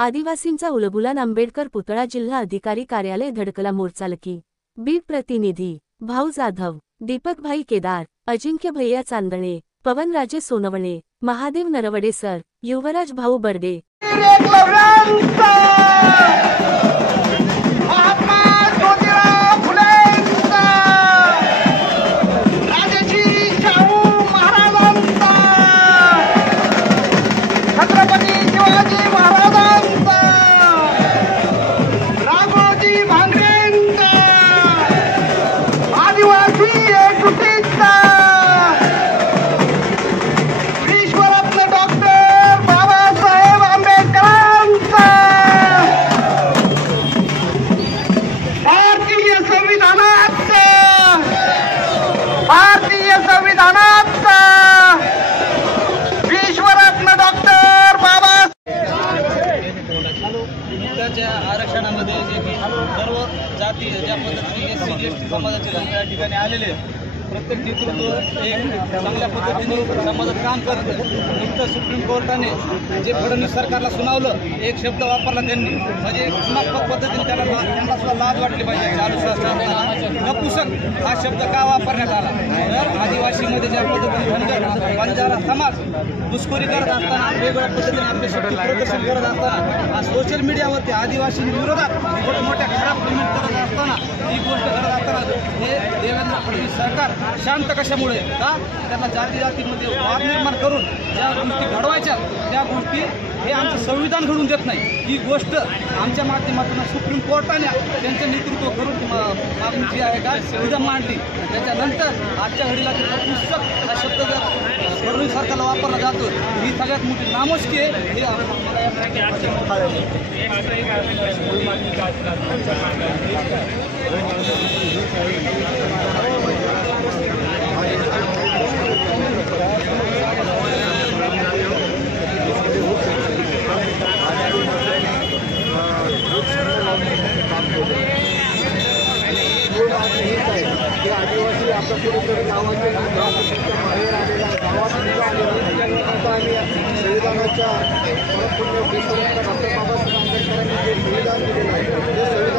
आदिवासींचा उलगुलान आंबेडकर पुतळा जिल्हा अधिकारी कार्यालय धडकला मोर्चालकी। बीड प्रतिनिधी भाऊ जाधव, दीपकभाई केदार, अजिंक्य भैया चांदणे, पवनराजे सोनवणे, महादेव नरवडे सर, युवराज भाऊ बर्डे। भारतीय संविधानाचा विश्वरत्न डॉक्टर बाबा मुद्द्याच्या आरक्षणामध्ये जे की सर्व जाती ज्या पद्धतीने SC ST समाजाचे लोक या ठिकाणी आलेले प्रत्येक नेतृत्व एक चांगल्या पद्धतीने समाजात काम करतं। नुकतं सुप्रीम कोर्टाने जे फडणवीस सरकारला सुनावलं एक शब्द वापरला त्यांनी, म्हणजे गुणात्मक पद्धतीने त्यांना सुद्धा लाज वाटली पाहिजे। चालू शासनाला नपुसक हा शब्द का वापरण्यात आला? तर आदिवासीमध्ये ज्या पद्धतीने धनगर बंजारा समाज घुसखोरी करत असताना, वेगवेगळ्या पद्धतीने आपले शक्ती प्रदर्शन करत असताना, सोशल मीडियावरती आदिवासी विरोधात मोठमोठ्या खराब कमेंट करत असताना, ही गोष्ट करत असताना हे देवेंद्र फडणवीस सरकार शांत कशामुळे? का त्यांना जाती जातीमध्ये वाद निर्माण करून ज्या गोष्टी घडवायच्या त्या गोष्टी हे आमचं संविधान घडवून देत नाही। ही गोष्ट आमच्या माध्यमातून सुप्रीम कोर्टाने त्यांचं नेतृत्व करून मागणी जी आहे का संविधान मांडली। त्याच्यानंतर आजच्या घडीला पुस्तक हा शब्द जर फडणवीस सरकारला वापरला जातो ही सगळ्यात मोठी नामुष्की आहे। हे आदिवासी आपल्या कुठेतरी गावाचे बाहेर आलेला गावात आणि संविधानाच्या परत डॉक्टर बाबासाहेब आंबेडकरांनी जे संविधान दिलेलं आहे